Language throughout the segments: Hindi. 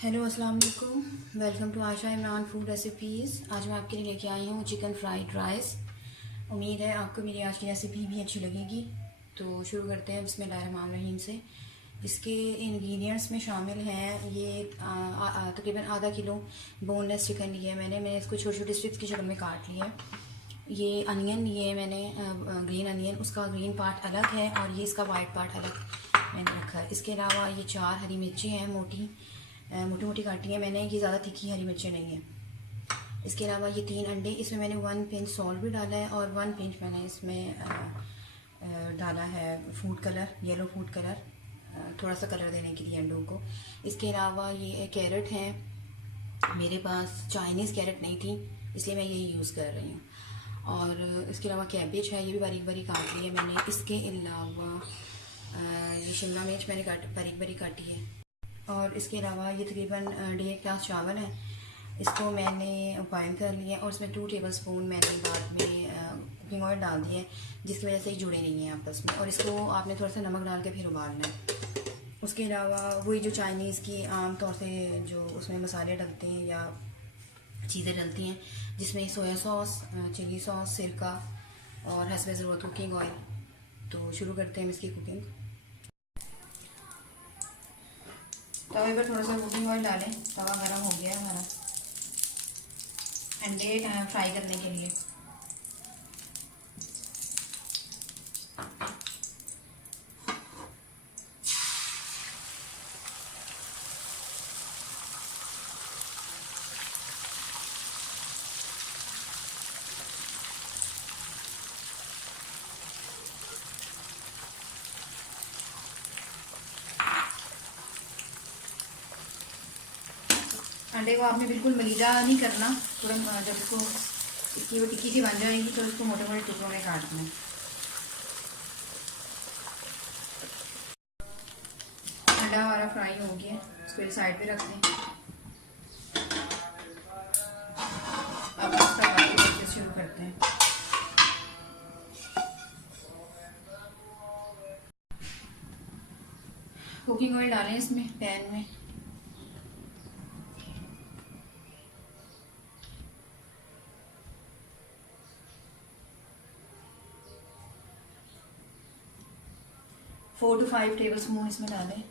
हेलो अस्सलाम वालेकुम। Welcome to Asha Imran food recipes. आज मैं आपके लिए लेके आई हूँ चिकन फ्राइड राइस। उम्मीद है आपको मेरी आज की रेसिपी भी अच्छी लगेगी। तो शुरू करते हैं बिस्मिल्लाहिर्रहमानिर्रहीम से। इसके इंग्रेडिएंट्स में शामिल हैं ये तकरीबन आधा किलो बोनलेस चिकन लिया है मैंने इसको छोटे छोटे स्ट्रिप्स की शक्ल में काट लिया है। ये अनियन लिए है मैंने, ग्रीन अनियन, उसका ग्रीन पार्ट अलग है और ये इसका वाइट पार्ट अलग मैंने रखा है। इसके अलावा ये 4 हरी मिर्ची हैं, मोटी मोटी काटी है मैंने, ये ज़्यादा तीखी हरी मिर्चें नहीं है। इसके अलावा ये 3 अंडे, इसमें मैंने 1 पिंच सॉल्ट भी डाला है और 1 पिंच मैंने इसमें डाला है food colour, yellow food colour, थोड़ा सा कलर देने के लिए अंडों को। इसके अलावा ये कैरेट है, मेरे पास चाइनीज़ कैरेट नहीं थी इसलिए मैं यही यूज़ कर रही हूँ। और इसके अलावा कैबेज है, ये भी बारीक बारीक काट ली है मैंने। इसके अलावा ये शिमला मिर्च मैंने बारीक बारीक काटी है। और इसके अलावा ये तकरीबन 1.5 गिलास चावल है, इसको मैंने बॉयल कर लिया और उसमें 2 टेबलस्पून मैंने बाद में कुकिंग ऑयल डाल दिया है, जिसकी वजह से ये जुड़े नहीं हैं आपस में। और इसको आपने थोड़ा सा नमक डाल के फिर उबालना है। उसके अलावा वही जो चाइनीज़ की आम तौर से जो उसमें मसाले डलते हैं या चीज़ें डलती हैं, जिसमें सोया सॉस, चिली सॉस, सिरका और हस्बे ज़रूरत कुकिंग ऑयल। तो शुरू करते हैं इसकी कुकिंग। तवे पर थोड़ा सा कुकिंग ऑयल डालें, तवा गरम हो गया हमारा अंडे फ्राई करने के लिए। अंडे को आपने बिल्कुल मलीदा नहीं करना, थोड़ा जब इसको इसकी वो टिक्की सी बन जाएगी तो इसको मोटे मोटे टुकड़ों में काटना है। अंडा हमारा फ्राई हो गया, इसको साइड पे रख दें। अब इसका बाकी प्रोसेस शुरू करते हैं। कुकिंग ऑयल डालें इसमें पैन में। फोर टू 5 टेबलस्पून इसमें डालें।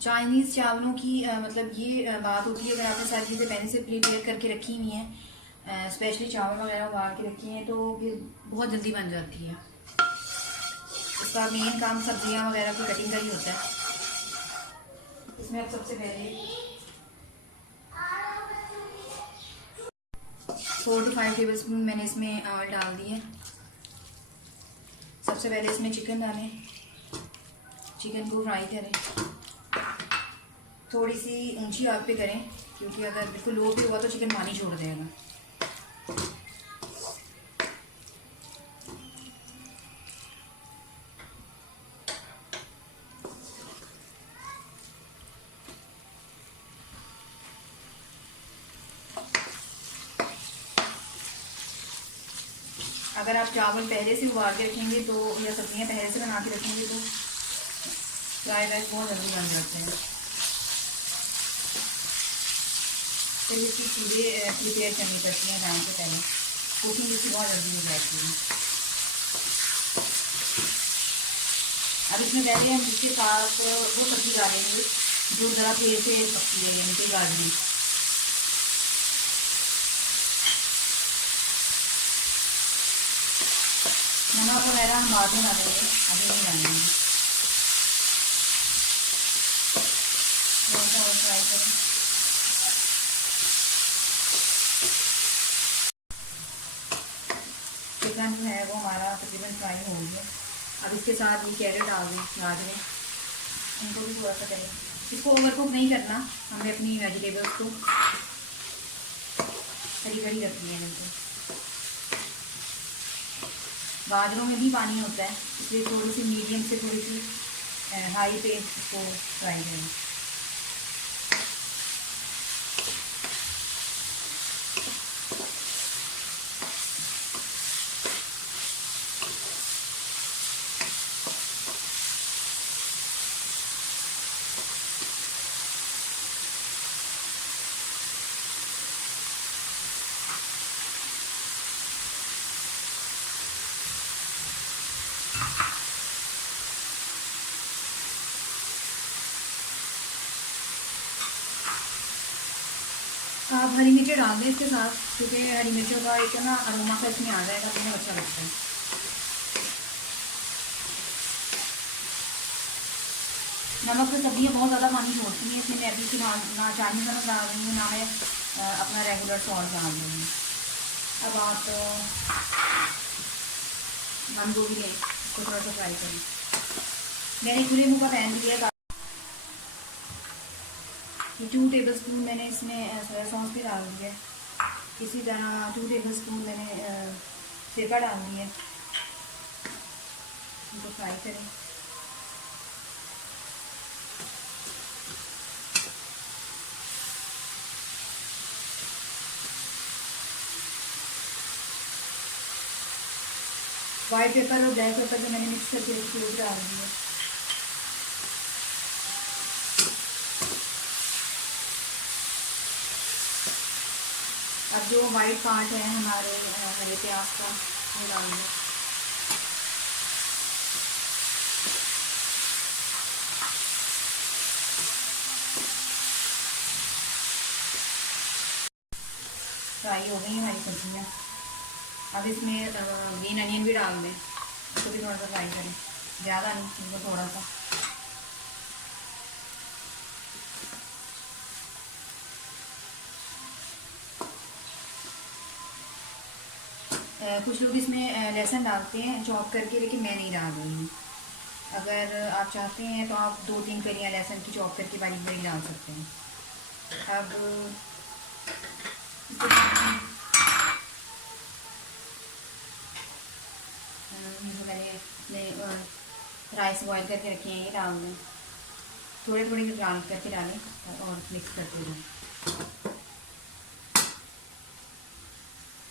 चाइनीज़ चावलों की मतलब ये बात होती है, अगर आपने सारी चीज़ें पहले से प्रिपेयर करके रखी हुई हैं, स्पेशली चावल वगैरह उबाल के रखी हैं, तो ये बहुत जल्दी बन जाती है। इसका मेन काम सब्जियां वगैरह की कटिंग का ही होता है। इसमें अब सबसे पहले 4 to 5 टेबलस्पून मैंने इसमें ऑयल डाल दिए। सबसे पहले इसमें चिकन डालें, चिकन को फ्राई करें। थोड़ी सी ऊंची आग पे करें, क्योंकि अगर बिल्कुल लो पे हुआ तो चिकन पानी छोड़ देगा। अगर आप चावल पहले से उबाल के रखेंगे तो, या सब्जियां पहले से बना के रखेंगे तो फ्राइड राइस बहुत जल्दी बन जाते हैं। फिर इसकी चीज़ें प्रिपेयर करनी पड़ती हैं टाइम से पहले, कुकिंग इसकी बहुत जल्दी हो जाती है। अब इसमें पहले हम इसके साथ वो सब्ज़ी डालेंगे जो ज़रा देर से पकती है, यानी कि गाजरी। नमक वगैरह हम बाद में डालेंगे, अभी नहीं डालेंगे। थोड़ा सा और फ्राई करें। चिकन जो है वो हमारा तकरीबन फ्राई हो गया। अब इसके साथ ये कैरेट डाल दें, गाजरें, इनको भी थोड़ा सा करें। इसको ओवर कुक नहीं करना, हमने अपनी वेजिटेबल्स को खड़ी खड़ी रखनी है। इनको गाजरों में भी पानी होता है, इसलिए थोड़ी सी मीडियम से थोड़ी सी हाई पे इसको फ्राई करें। आप हरी मिर्ची डाल दें इसके साथ, क्योंकि हरी मिर्चों का एक ना अरोमा का इसमें आ जाएगा, तो अच्छा लगता है। नमक तो सब्जियाँ बहुत ज़्यादा पानी छोड़ती हैं, इसमें मैं अभी फिलहाल ना चाइनीज़ नमक डाल रही हूँ, ना मैं अपना रेगुलर सॉल्ट डाल रही हूँ। अब आप बंद गोभी लें, इसको थोड़ा सा फ्राई करें। मैंने खुले मुँह का पैन लिया, 2 टेबल स्पून मैंने इसमें सोया सॉस भी डाल दिया। इसी तरह 2 टेबल स्पून मैंने सिरका डाल दिया। इनको फ्राई करें। वाइट पेपर और ब्लैक पेपर जो मैंने मिक्स करके रखी डाल दिया। अब जो वाइट पार्ट है हमारे हरे प्याज का, वो डाल दें। फ्राई हो गई हमारी सब्जियाँ। अब इसमें ग्रीन अनियन भी डाल दें, इसको भी थोड़ा सा फ्राई करें, ज़्यादा नहीं, इनको थोड़ा सा। कुछ लोग इसमें लहसुन डालते हैं चॉप करके, लेकिन मैं नहीं डाल रही हूँ। अगर आप चाहते हैं तो आप 2-3 कलियाँ लहसुन की चॉप करके बारीक बारीक डाल सकते हैं। अब मैंने अपने राइस बॉईल करके रखे हैं, ये डाल दें। थोड़े थोड़े डाल करके डालें और मिक्स करते रहें।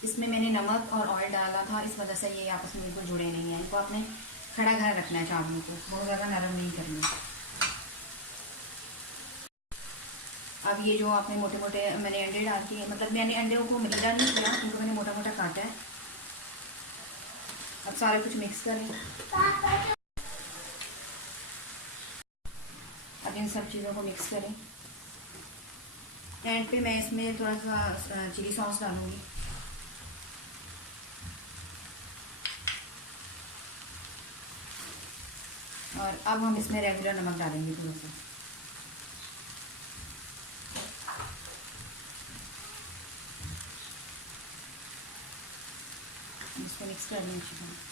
इसमें मैंने नमक और ऑयल डाला था, इस वजह से ये आपस में बिल्कुल जुड़े नहीं हैं। इनको आपने खड़ा खड़ा रखना है चावलों को, बहुत ज़्यादा नरम नहीं करना। अब ये जो आपने मोटे मोटे मैंने अंडे डाल दिए, मतलब मैंने अंडों को मरीदा नहीं किया, उनको मैंने मोटा मोटा काटा है। अब सारा कुछ मिक्स करें। अब इन सब चीज़ों को मिक्स करें। एंड पे मैं इसमें थोड़ा सा चिली सॉस डालूँगी। और अब हम इसमें रेगुलर नमक डालेंगे थोड़ा सा। इसको मिक्स कर दें अच्छी तरह।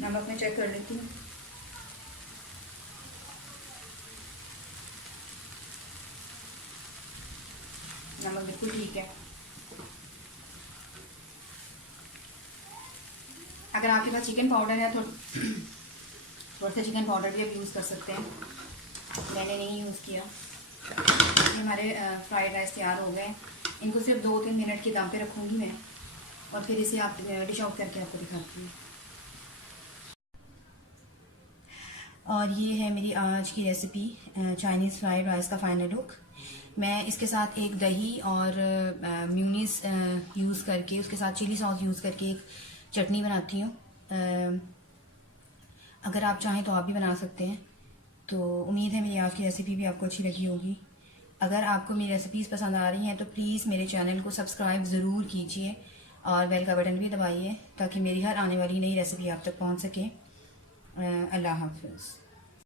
नमक मैं चेक कर लेती हूँ। नमक बिल्कुल ठीक है। अगर आपके पास चिकन पाउडर है तो थोड़ा सा चिकन पाउडर भी आप यूज़ कर सकते हैं, मैंने नहीं यूज़ किया। हमारे फ्राइड राइस तैयार हो गए। इनको सिर्फ 2-3 मिनट की दम पे रखूँगी मैं, और फिर इसे आप डिश आउट करके आपको दिखाती हूँ। और ये है मेरी आज की रेसिपी, चाइनीज़ फ्राइड राइस का फाइनल लुक। मैं इसके साथ एक दही और म्यूनीस यूज़ करके, उसके साथ चिली सॉस यूज़ करके एक चटनी बनाती हूँ। अगर आप चाहें तो आप भी बना सकते हैं। तो उम्मीद है मेरी आज की रेसिपी भी आपको अच्छी लगी होगी। अगर आपको मेरी रेसिपीज़ पसंद आ रही हैं तो प्लीज़ मेरे चैनल को सब्सक्राइब ज़रूर कीजिए और बेल का बटन भी दबाइए, ताकि मेरी हर आने वाली नई रेसिपी आप तक पहुँच सके। अल्लाह हाफ़िज़।